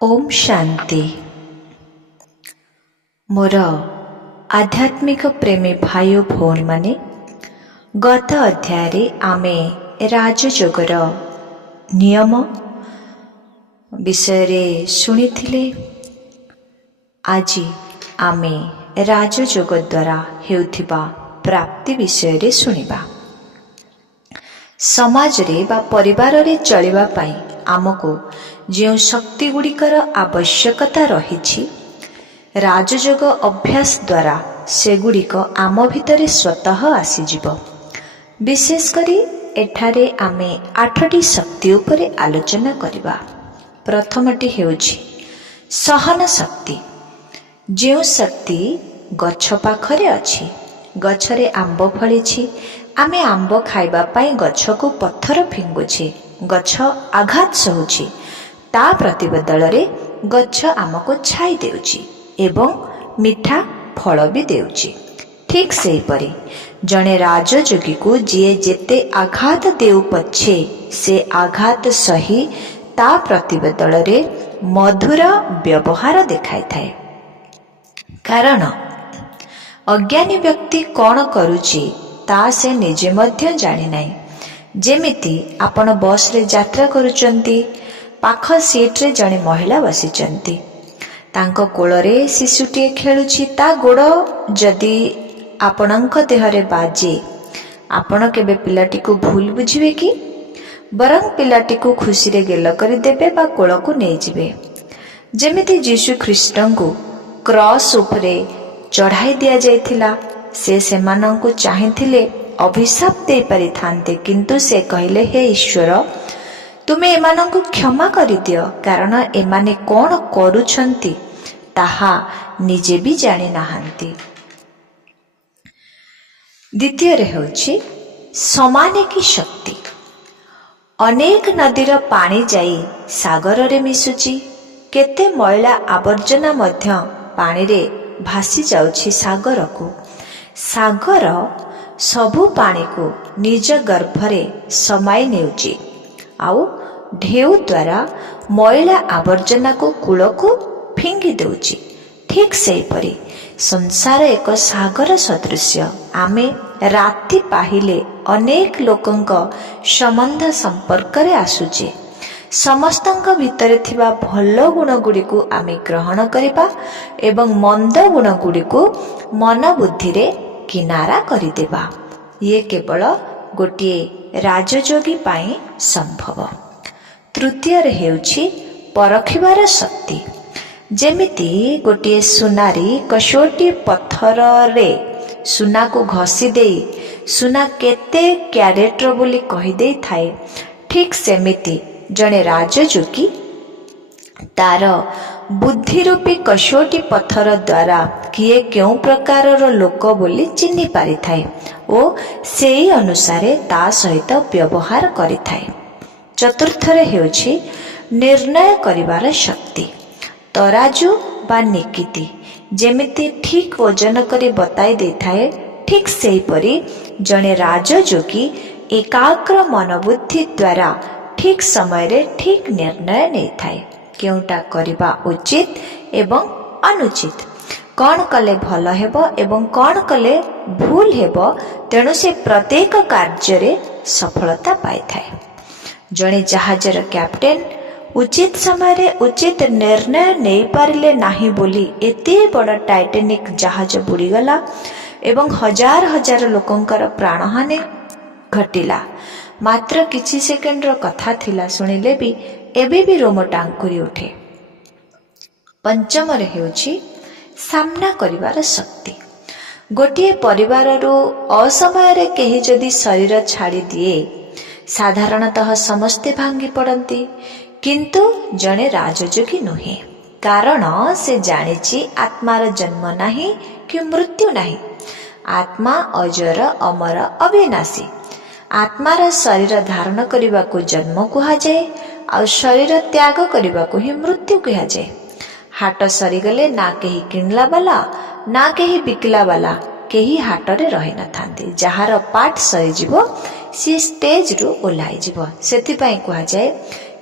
ओम शांति। मोर आध्यात्मिक प्रेमी भाई और भौणी माने गत अध्याय आमे राजयोगर नियम विषय रे शुणिथिले। आज आमे राजयोग द्वारा हेउथिबा प्राप्ति विषय रे शुणिबा। समाज रे बा परिवार रे चलिबा पाई आमको जो शक्ति गुड़िकर आवश्यकता रही राजयोग अभ्यास द्वारा सेगुड़िक आम भितर स्वतः आसीजिब। विशेषकर एठारे आमे 8टी शक्ति उपरे आलोचना करिबा। प्रथमटी हेउछि सहन शक्ति। जो शक्ति गछ पाखरे अछि, गछरे आंब फळिछि, आमे आंब खाइबा पाई गछ को पत्थर फिंगुछि, गछ आघात सहुछि, ता प्रतिबदल रे गछ आमको छाई देउछि एवं मिठा फल भी देउछि। ठीक सेही परि जणे राजयोगी को जीए जेते आघात देउ पछे से आघात सही ता प्रतिबदल रे मधुर व्यवहार देखाई थाए। कारण अज्ञानी व्यक्ति कौन करुछि ता से निजे मध्य जानि नाही। जेमिति आपण बस रे यात्रा करुचंती, पाख सीट रे जणे महिला बसिचंती, तांको कोଳରେ शिशुटीए खेलुछि, ता गोड़ जदि आपणଙ୍କ देहरे बाजे आपण केबे पिलाटी को भूल बुझिबे कि? बरं पिलाटी को खुशी रे गेल करि देबे बा कोळको नै जिबे। जेमिति यीशु ख्रीष्टଙ୍କୁ क्रॉस उपरे चढ़ाई दिया जाइथिला, से सेमानंकु चाहिथिले अभिशाप दे परिथान्ते, किंतु से कहिले हे ईश्वर तुमे एमानंकु क्षमा करि दियो, कारण एमाने कोन करूछंती ताहा निजे भी जानि नाहंती। द्वितीय रे होछि समाने की शक्ति। अनेक नदीर पानी जाई सागर रे मिसुची, केते मैला आवर्जना मध्य पानी रे भासी जाउछि सागर को। सागर सबु पानी को निज गर्भरे समाई नेउछि आउ ढेउ द्वारा मैला आवर्जना को कूल को फिंगी देउछि। ठीक सेही परि संसार एक सागर सदृश। आमे राति पाहिले अनेक लोकंक संबंध संपर्क रे आसुचे। समस्तंक भितरे थिबा भल गुण गुडी को आमे ग्रहण करिबा एवं मंद गुण गुडी को मन बुद्धि रे किनारा करिदेबा। ये केवल गोटिए राजयोगी पाई संभव। तृतीय रे हेउछि परखिबार शक्ति। जेमिति गोटिए सुनारी कसोटी पत्थर रे सुना को घसी देई सुना केते क्यारेटर बोली कहि देई थाए, ठीक सेमिति जणे राजयोगी तार बुद्धि रूपी कसोटी पत्थर द्वारा किए क्यों प्रकार लोक बोली चिन्हि पारि थाए ओ सेही अनुसारे ता सहित व्यवहार करि थाए। चतुर्थ रे हेउछि निर्णय करिबार शक्ति। तराजू बा निकिति जेमिति ठीक ओजन करी बताई दे थाए, ठीक सेही परि जणे राजयोगी एकाग्र मनोबुद्धि द्वारा ठीक समय रे ठीक निर्णय नै थाए। केउटा करिबा उचित एवं अनुचित, कौन कले भल हेबो एवं कौन कले भूल हेबो, तेणु से प्रत्येक कार्य रे सफलता पाई थाए। जणे जहाजर कैप्टेन उचित समय रे उचित निर्णय नहीं पारिले नाही बोली एते बड़ टाइटेनिक जहाज बुड़ी गला एवं हजार हजार लोकंकर प्राणहानि घटिला। मात्र किछि सेकेंड रो कथा थिला, सुनिले भी एबे भी रोम टांकुरी उठे। पंचम रे हेउछि सामना करिवार शक्ति। गोटिए परिवार रो असमय रे केही जदि शरीर छाड़ी दिए, साधारणतः समस्ते भांगी पड़ती, किंतु जणे राजयोगी नुहे। कारण से जानिछि आत्मार जन्म नाही कि मृत्यु नाही। आत्मा अजर अमर अविनाशी। आत्मार शरीर धारण करने को जन्म कहा जाए और शरीर त्याग करने को ही मृत्यु कहा जाए। हाट सरीगले ना केही किणला वाला ना केही बिकला वाला केही हाटरे रही न थांती। जहार पाठ सरी जीवो सी स्टेज रु ओह्लाई जीवो। सेति पई कहा जाए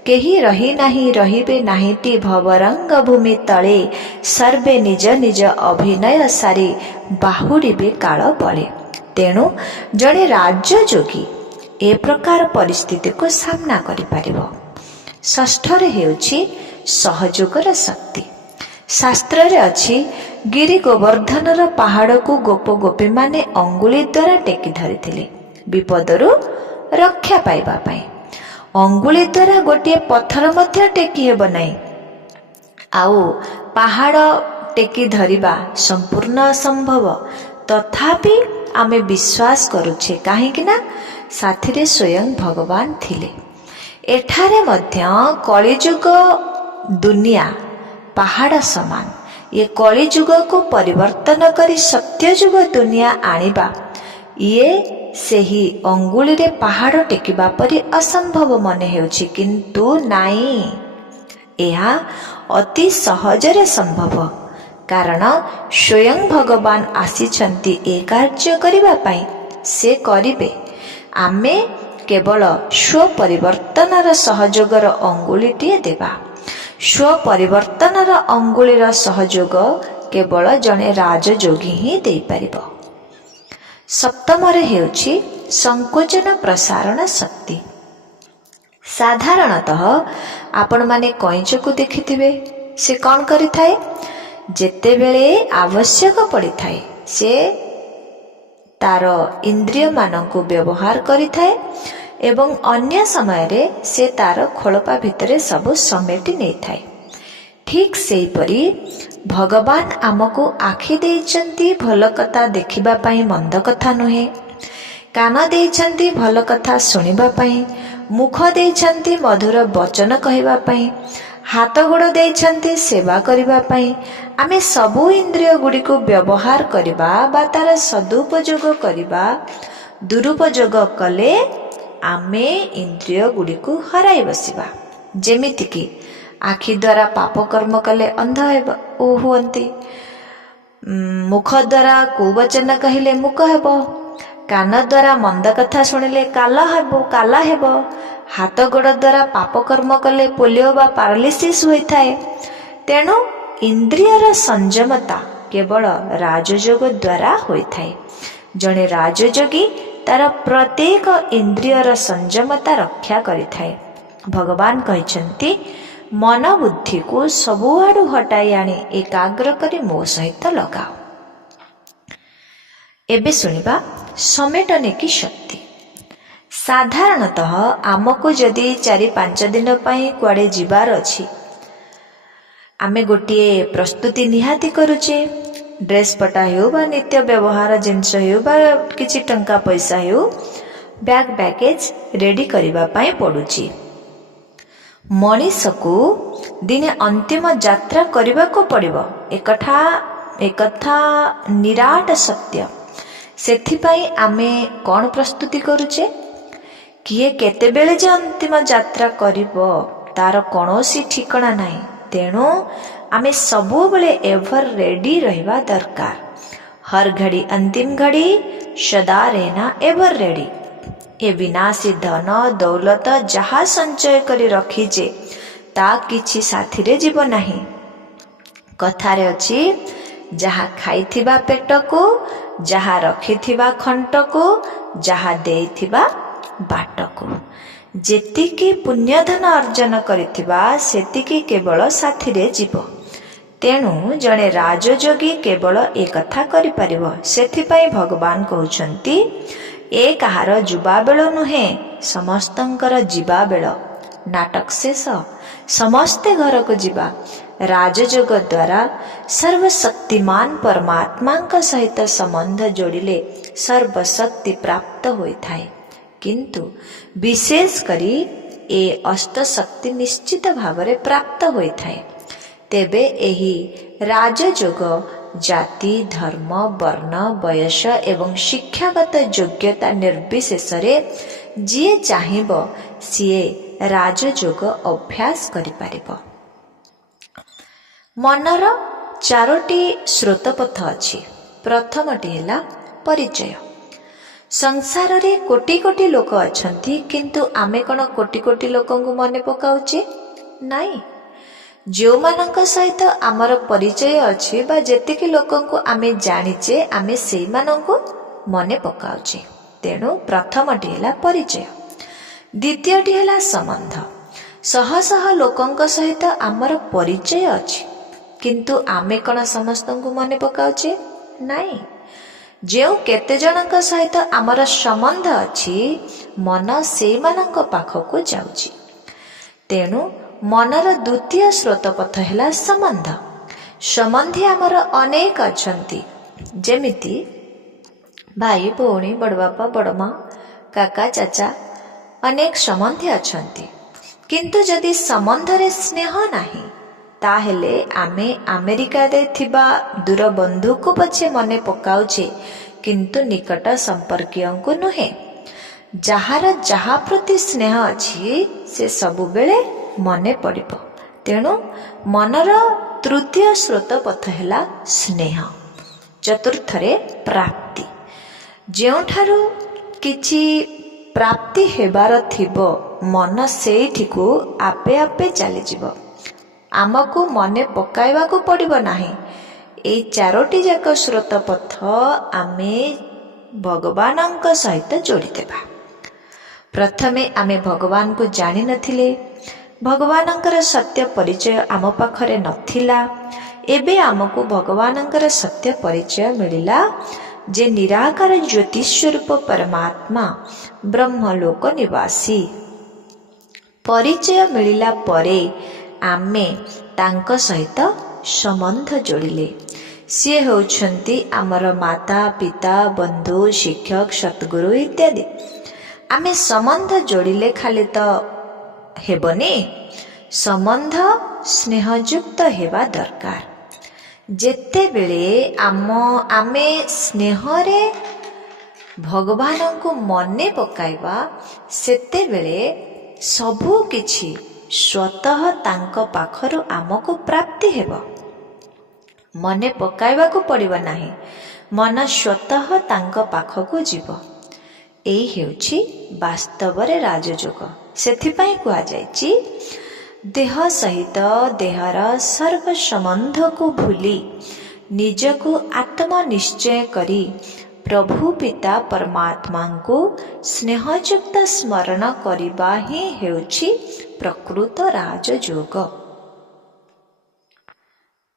କେହି ରହି ନାହିଁ ରହିବେ ନାହିଁଟି ଭବରଙ୍ଗ ଭୂମି ତଳେ ସର୍ବେ ନିଜ ନିଜ ଅଭିନୟ ସାରି ବାହୁଡ଼ିବେ କାଳ ବଳେ। ତେଣୁ ଜଣେ ରାଜଯୋଗୀ ଏ ପ୍ରକାର ପରିସ୍ଥିତିକୁ ସାମ୍ନା କରିପାରିବ। ଷଷ୍ଠରେ ହେଉଛି ସହଯୋଗର ଶକ୍ତି। ଶାସ୍ତ୍ରରେ ଅଛି, ଗିରି ଗୋବର୍ଦ୍ଧନର ପାହାଡ଼କୁ ଗୋପ ଗୋପୀମାନେ ଅଙ୍ଗୁଳି ଦ୍ୱାରା ଟେକି ଧରିଥିଲେ ବିପଦରୁ ରକ୍ଷା ପାଇବା ପାଇଁ। ଅଙ୍ଗୁଳି ଦ୍ୱାରା ଗୋଟିଏ ପଥର ମଧ୍ୟ ଟେକି ହେବ ନାହିଁ। ଆଉ ପାହାଡ଼ ଟେକି ଧରିବା ସମ୍ପୂର୍ଣ୍ଣ ଅସମ୍ଭବ। ତଥାପି ଆମେ ବିଶ୍ୱାସ କରୁଛେ, କାହିଁକି ନା ସାଥିରେ ସ୍ୱୟଂ ଭଗବାନ ଥିଲେ। ଏଠାରେ ମଧ୍ୟ କଳିଯୁଗ ଦୁନିଆ ପାହାଡ଼ ସମାନ। ଏ କଳିଯୁଗକୁ ପରିବର୍ତ୍ତନ କରି ସତ୍ୟଯୁଗ ଦୁନିଆ ଆଣିବା, ଇଏ ସେହି ଅଙ୍ଗୁଳିରେ ପାହାଡ଼ ଟେକିବା ପରି ଅସମ୍ଭବ ମନେ ହେଉଛି, କିନ୍ତୁ ନାଇଁ, ଏହା ଅତି ସହଜରେ ସମ୍ଭବ। କାରଣ ସ୍ୱୟଂ ଭଗବାନ ଆସିଛନ୍ତି ଏ କାର୍ଯ୍ୟ କରିବା ପାଇଁ। ସେ କରିବେ। ଆମେ କେବଳ ସ୍ୱପରିବର୍ତ୍ତନର ସହଯୋଗର ଅଙ୍ଗୁଳିଟିଏ ଦେବା। ସ୍ୱପରିବର୍ତ୍ତନର ଅଙ୍ଗୁଳିର ସହଯୋଗ କେବଳ ଜଣେ ରାଜଯୋଗୀ ହିଁ ଦେଇପାରିବ। ସପ୍ତମରେ ହେଉଛି ସଂକୋଚନ ପ୍ରସାରଣ ଶକ୍ତି। ସାଧାରଣତଃ ଆପଣମାନେ କଇଁଚକୁ ଦେଖିଥିବେ। ସେ କ'ଣ କରିଥାଏ? ଯେତେବେଳେ ଆବଶ୍ୟକ ପଡ଼ିଥାଏ ସେ ତାର ଇନ୍ଦ୍ରିୟମାନଙ୍କୁ ବ୍ୟବହାର କରିଥାଏ ଏବଂ ଅନ୍ୟ ସମୟରେ ସେ ତାର ଖୋଳପା ଭିତରେ ସବୁ ସମେଟି ନେଇଥାଏ। ଠିକ୍ ସେହିପରି ଭଗବାନ ଆମକୁ ଆଖି ଦେଇଛନ୍ତି ଭଲ କଥା ଦେଖିବା ପାଇଁ, ମନ୍ଦ କଥା ନୁହେଁ। କାନ ଦେଇଛନ୍ତି ଭଲ କଥା ଶୁଣିବା ପାଇଁ, ମୁଖ ଦେଇଛନ୍ତି ମଧୁର ବଚନ କହିବା ପାଇଁ, ହାତ ଗୋଡ଼ ଦେଇଛନ୍ତି ସେବା କରିବା ପାଇଁ। ଆମେ ସବୁ ଇନ୍ଦ୍ରିୟ ଗୁଡ଼ିକୁ ବ୍ୟବହାର କରିବା ବା ତାର ସଦୁପଯୋଗ କରିବା। ଦୁରୁପଯୋଗ କଲେ ଆମେ ଇନ୍ଦ୍ରିୟ ଗୁଡ଼ିକୁ ହରାଇ ବସିବା। ଯେମିତିକି ଆଖି ଦ୍ୱାରା ପାପ କର୍ମ କଲେ ଅନ୍ଧ ହୁଅନ୍ତି, ମୁଖ ଦ୍ୱାରା କୁବଚନ କହିଲେ ମୂକ ହେବ, କାନ ଦ୍ୱାରା ମନ୍ଦ କଥା ଶୁଣିଲେ କାଲା ହେବ, ହାତ ଗୋଡ଼ ଦ୍ୱାରା ପାପ କର୍ମ କଲେ ପୋଲିଓ ବା ପାରାଲିସିସ୍ ହୋଇଥାଏ। ତେଣୁ ଇନ୍ଦ୍ରିୟର ସଂଯମତା କେବଳ ରାଜଯୋଗ ଦ୍ୱାରା ହୋଇଥାଏ। ଜଣେ ରାଜଯୋଗୀ ତାର ପ୍ରତ୍ୟେକ ଇନ୍ଦ୍ରିୟର ସଂଯମତା ରକ୍ଷା କରିଥାଏ। ଭଗବାନ କହିଛନ୍ତି, ମନ ବୁଦ୍ଧିକୁ ସବୁଆଡ଼ୁ ହଟାଇ ଆଣି ଏକାଗ୍ର କରି ମୋ ସହିତ ଲଗାଅ। ଏବେ ଶୁଣିବା ସମେଟନିକି ଶକ୍ତି। ସାଧାରଣତଃ ଆମକୁ ଯଦି 4-5 ଦିନ ପାଇଁ କୁଆଡ଼େ ଯିବାର ଅଛି, ଆମେ ଗୋଟିଏ ପ୍ରସ୍ତୁତି ନିହାତି କରୁଛେ। ଡ୍ରେସ୍ ପଟା ହେଉ ବା ନିତ୍ୟ ବ୍ୟବହାର ଜିନିଷ ହେଉ ବା କିଛି ଟଙ୍କା ପଇସା ହେଉ, ବ୍ୟାଗ୍ ବ୍ୟାଗେଜ୍ ରେଡ଼ି କରିବା ପାଇଁ ପଡ଼ୁଛି। ମଣିଷକୁ ଦିନେ ଅନ୍ତିମ ଯାତ୍ରା କରିବାକୁ ପଡ଼ିବ, ଏକଥା ନିରାଟ ସତ୍ୟ। ସେଥିପାଇଁ ଆମେ କ'ଣ ପ୍ରସ୍ତୁତି କରୁଛେ? କିଏ କେତେବେଳେ ଯେ ଅନ୍ତିମ ଯାତ୍ରା କରିବ ତାର କୌଣସି ଠିକଣା ନାହିଁ। ତେଣୁ ଆମେ ସବୁବେଳେ ଏଭର ରେଡ଼ି ରହିବା ଦରକାର। ହର ଘଡ଼ି ଅନ୍ତିମ ଘଡ଼ି, ସଦା ରେନା ଏଭର ରେଡ଼ି। ଏ ବିନାଶୀ ଧନ ଦୌଲତ ଯାହା ସଞ୍ଚୟ କରି ରଖିଛେ ତା କିଛି ସାଥିରେ ଯିବ ନାହିଁ। କଥାରେ ଅଛି, ଯାହା ଖାଇଥିବା ପେଟକୁ, ଯାହା ରଖିଥିବା ଖଣ୍ଟକୁ, ଯାହା ଦେଇଥିବା ବାଟକୁ। ଯେତିକି ପୁଣ୍ୟଧନ ଅର୍ଜନ କରିଥିବା ସେତିକି କେବଳ ସାଥିରେ ଯିବ। ତେଣୁ ଜଣେ ରାଜଯୋଗୀ କେବଳ ଏକଥା କରିପାରିବ। ସେଥିପାଇଁ ଭଗବାନ କହୁଛନ୍ତି, ଏ କାହାର ଯୁବାବେଳ ନୁହେଁ, ସମସ୍ତଙ୍କର ଯିବାବେଳ। ନାଟକ ଶେଷ, ସମସ୍ତେ ଘରକୁ ଯିବା। ରାଜଯୋଗ ଦ୍ୱାରା ସର୍ବଶକ୍ତିମାନ ପରମାତ୍ମାଙ୍କ ସହିତ ସମ୍ବନ୍ଧ ଯୋଡ଼ିଲେ ସର୍ବଶକ୍ତି ପ୍ରାପ୍ତ ହୋଇଥାଏ। କିନ୍ତୁ ବିଶେଷ କରି ଏ ଅଷ୍ଟଶକ୍ତି ନିଶ୍ଚିତ ଭାବରେ ପ୍ରାପ୍ତ ହୋଇଥାଏ। ତେବେ ଏହି ରାଜଯୋଗ ଜାତି, ଧର୍ମ, ବର୍ଣ୍ଣ, ବୟସ ଏବଂ ଶିକ୍ଷାଗତ ଯୋଗ୍ୟତା ନିର୍ବିଶେଷରେ ଯିଏ ଚାହିଁବ ସିଏ ରାଜଯୋଗ ଅଭ୍ୟାସ କରିପାରିବ। ମନର 4ଟି ସ୍ରୋତପଥ ଅଛି। ପ୍ରଥମଟି ହେଲା ପରିଚୟ। ସଂସାରରେ କୋଟି କୋଟି ଲୋକ ଅଛନ୍ତି, କିନ୍ତୁ ଆମେ କ'ଣ କୋଟି କୋଟି ଲୋକଙ୍କୁ ମନେ ପକାଉଛେ? ନାଇଁ। ଯେଉଁମାନଙ୍କ ସହିତ ଆମର ପରିଚୟ ଅଛି ବା ଯେତିକି ଲୋକଙ୍କୁ ଆମେ ଜାଣିଛେ, ଆମେ ସେଇମାନଙ୍କୁ ମନେ ପକାଉଛେ। ତେଣୁ ପ୍ରଥମଟି ହେଲା ପରିଚୟ, ଦ୍ୱିତୀୟଟି ହେଲା ସମ୍ବନ୍ଧ। ଶହ ଶହ ଲୋକଙ୍କ ସହିତ ଆମର ପରିଚୟ ଅଛି, କିନ୍ତୁ ଆମେ କ'ଣ ସମସ୍ତଙ୍କୁ ମନେ ପକାଉଛେ? ନାଇଁ। ଯେଉଁ କେତେଜଣଙ୍କ ସହିତ ଆମର ସମ୍ବନ୍ଧ ଅଛି, ମନ ସେଇମାନଙ୍କ ପାଖକୁ ଯାଉଛି। ତେଣୁ ମନର ଦ୍ୱିତୀୟ ସ୍ରୋତପଥ ହେଲା ସମ୍ବନ୍ଧ। ସମ୍ବନ୍ଧୀ ଆମର ଅନେକ ଅଛନ୍ତି, ଯେମିତି ଭାଇ, ଭଉଣୀ, ବଡ଼ବାପା, ବଡ଼ମା, କାକା, ଚାଚା, ଅନେକ ସମ୍ବନ୍ଧୀ ଅଛନ୍ତି। କିନ୍ତୁ ଯଦି ସମ୍ବନ୍ଧରେ ସ୍ନେହ ନାହିଁ, ତାହେଲେ ଆମେ ଆମେରିକାରେ ଥିବା ଦୂର ବନ୍ଧୁକୁ ପଛେ ମନେ ପକାଉଛେ, କିନ୍ତୁ ନିକଟ ସମ୍ପର୍କୀୟଙ୍କୁ ନୁହେଁ। ଯାହାର ଯାହା ପ୍ରତି ସ୍ନେହ ଅଛି, ସେ ସବୁବେଳେ ମନେ ପଡ଼ିବ। ତେଣୁ ମନର ତୃତୀୟ ସ୍ରୋତପଥ ହେଲା ସ୍ନେହ। ଚତୁର୍ଥରେ ପ୍ରାପ୍ତି। ଯେଉଁଠାରୁ କିଛି ପ୍ରାପ୍ତି ହେବାର ଥିବ, ମନ ସେଇଠିକୁ ଆପେ ଆପେ ଚାଲିଯିବ। ଆମକୁ ମନେ ପକାଇବାକୁ ପଡ଼ିବ ନାହିଁ। ଏଇ ଚାରୋଟି ଯାକ ସ୍ରୋତପଥ ଆମେ ଭଗବାନଙ୍କ ସହିତ ଯୋଡ଼ିଦେବା। ପ୍ରଥମେ ଆମେ ଭଗବାନଙ୍କୁ ଜାଣିନଥିଲେ, ଭଗବାନଙ୍କର ସତ୍ୟ ପରିଚୟ ଆମ ପାଖରେ ନଥିଲା। ଏବେ ଆମକୁ ଭଗବାନଙ୍କର ସତ୍ୟ ପରିଚୟ ମିଳିଲା ଯେ ନିରାକାର ଜ୍ୟୋତି ସ୍ୱରୂପ ପରମାତ୍ମା ବ୍ରହ୍ମଲୋକ ନିବାସୀ। ପରିଚୟ ମିଳିଲା ପରେ ଆମେ ତାଙ୍କ ସହିତ ସମ୍ବନ୍ଧ ଯୋଡ଼ିଲେ। ସିଏ ହେଉଛନ୍ତି ଆମର ମାତା, ପିତା, ବନ୍ଧୁ, ଶିକ୍ଷକ, ସଦ୍ଗୁରୁ ଇତ୍ୟାଦି। ଆମେ ସମ୍ବନ୍ଧ ଯୋଡ଼ିଲେ ଖାଲି ତ ହେବନି, ସମ୍ବନ୍ଧ ସ୍ନେହଯୁକ୍ତ ହେବା ଦରକାର। ଯେତେବେଳେ ଆମେ ସ୍ନେହରେ ଭଗବାନଙ୍କୁ ମନେ ପକାଇବା, ସେତେବେଳେ ସବୁ କିଛି ସ୍ୱତଃ ତାଙ୍କ ପାଖରୁ ଆମକୁ ପ୍ରାପ୍ତି ହେବ। ମନେ ପକାଇବାକୁ ପଡ଼ିବ ନାହିଁ, ମନ ସ୍ୱତଃ ତାଙ୍କ ପାଖକୁ ଯିବ। ଏଇ ହେଉଛି ବାସ୍ତବରେ ରାଜଯୋଗ। ସେଥିପାଇଁ କୁହାଯାଇଛି, ଦେହ ସହିତ ଦେହର ସର୍ବ ସମ୍ବନ୍ଧକୁ ଭୁଲି ନିଜକୁ ଆତ୍ମନିଶ୍ଚୟ କରି ପ୍ରଭୁ ପିତା ପରମାତ୍ମାଙ୍କୁ ସ୍ନେହଯୁକ୍ତ ସ୍ମରଣ କରିବା ହିଁ ହେଉଛି ପ୍ରକୃତ ରାଜଯୋଗ।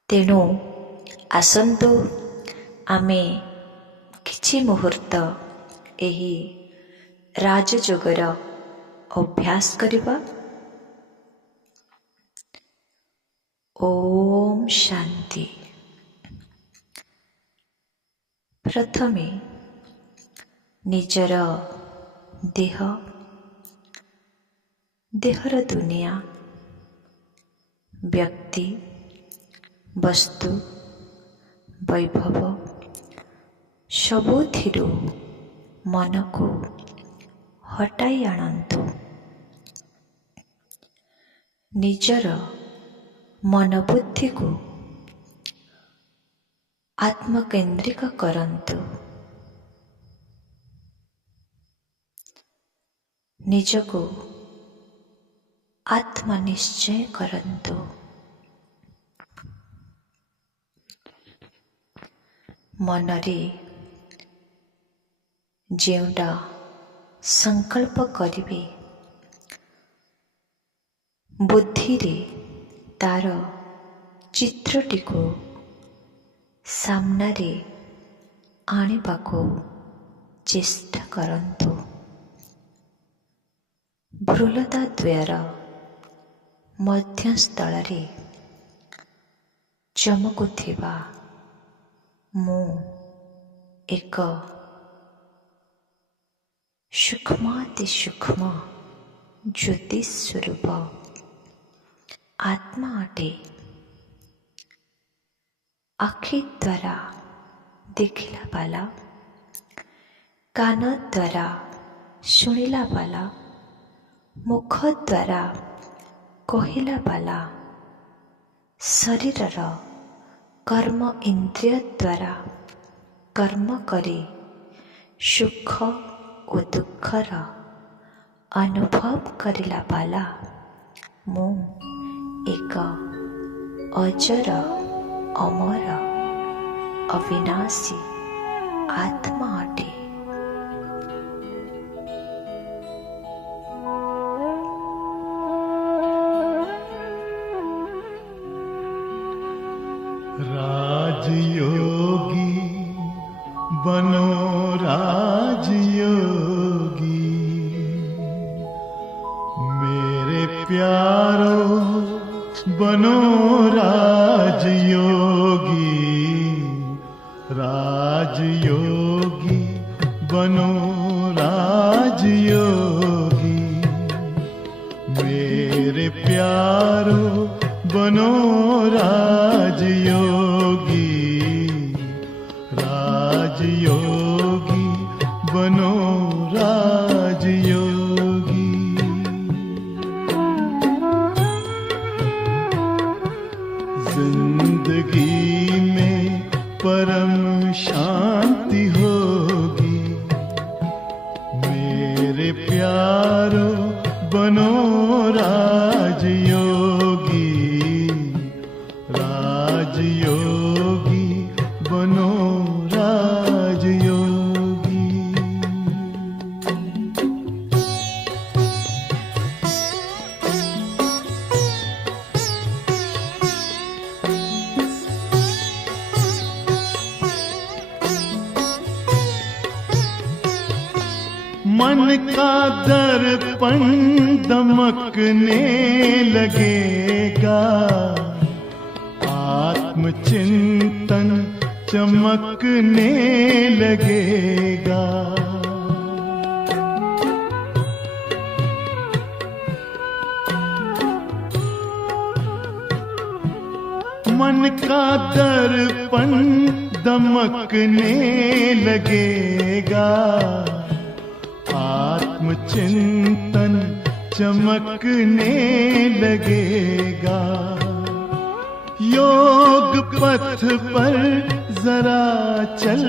ତେଣୁ ଆସନ୍ତୁ ଆମେ କିଛି ମୁହୂର୍ତ୍ତ ଏହି ରାଜଯୋଗର ଅଭ୍ୟାସ କରିବା। ଓମ୍ ଶାନ୍ତି। ପ୍ରଥମେ ନିଜର ଦେହର ଦୁନିଆ, ବ୍ୟକ୍ତି, ବସ୍ତୁ, ବୈଭବ ସବୁଥିରୁ ମନକୁ ହଟାଇ ଆଣନ୍ତୁ। ନିଜର ମନୋବୁଦ୍ଧିକୁ ଆତ୍ମକେନ୍ଦ୍ରିକ କରନ୍ତୁ। ନିଜକୁ ଆତ୍ମନିଶ୍ଚୟ କରନ୍ତୁ। ମନରେ ଯେଉଁଟା ସଂକଳ୍ପ କରିବେ, ବୁଦ୍ଧିରେ ତାର ଚିତ୍ରଟିକୁ ସାମ୍ନାରେ ଆଣିବାକୁ ଚେଷ୍ଟା କରନ୍ତୁ। ଭ୍ରୁଲତା ଦ୍ୱୟର ମଧ୍ୟସ୍ଥଳରେ ଚମକୁଥିବା ମୁଁ ଏକ ସୂକ୍ଷ୍ମାତି ସୂକ୍ଷ୍ମ ଜ୍ୟୋତି ସ୍ୱରୂପ ଆତ୍ମା ଅଟେ। ଆଖି ଦ୍ୱାରା ଦେଖିଲା ବାଲା, କାନ ଦ୍ୱାରା ଶୁଣିଲା ବାଲା, ମୁଖ ଦ୍ୱାରା କହିଲା ବାଲା, ଶରୀରର କର୍ମ ଇନ୍ଦ୍ରିୟ ଦ୍ୱାରା କର୍ମ କରି ସୁଖ ଓ ଦୁଃଖର ଅନୁଭବ କରିଲା ବାଲା ମୁଁ ଏକ ଅଜର ଅମର ଅବିନାଶୀ ଆତ୍ମା ଅଟେ। राजयोगी बनो राजयोगी, मेरे प्यारो बनो राजयोगी। राजयोगी बनो राजयोगी, मेरे प्यारो बनो राजयोगी। राजयोगी बनो राजयोगी। जिंदगी में परम शांति होगी, मेरे प्यारो बनो राजयोगी। राजयोगी बनो राजयोगी। मन का दर्पण दमकने लगेगा, आत्मचिंतन चमकने लगेगा। मन का दर्पण दमकने लगेगा, आत्मचिंतन चमकने लगेगा। योग पथ पर जरा चल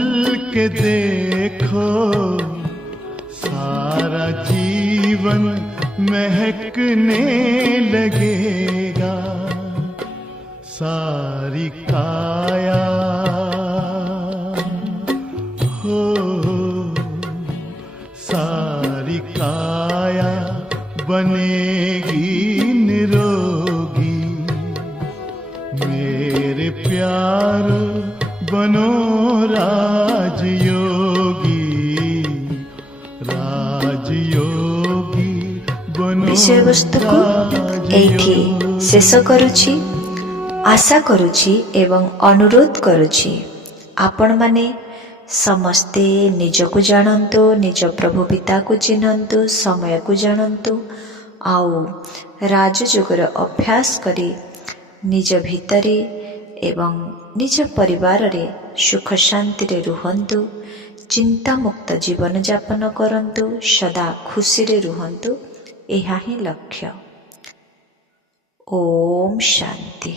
के देखो, सारा जीवन महकने लगेगा। सारी काया हो, सारी काया बनेगी निरोगी। मेरे प्यारो बनो राजयोगी। राजयोगी बनो विषयवस्तुକୁ ଏଇଠି ଶେଷ କରୁଛି। आशा करुछि एवं अनुरोध करुछि आपणमाने समस्ते निजକୁ जानन्तु, निज प्रभु पिता को चिन्हन्तु, समय को जानन्तु, आउ राजयोगर अभ्यास करी निज भितरे एवं निज परिवार रे सुख शांति रे रुहन्तु, चिंता मुक्त जीवन यापन करन्तु, सदा खुशी रे रुहन्तु। एहा ही लक्ष्य। ओम शांति।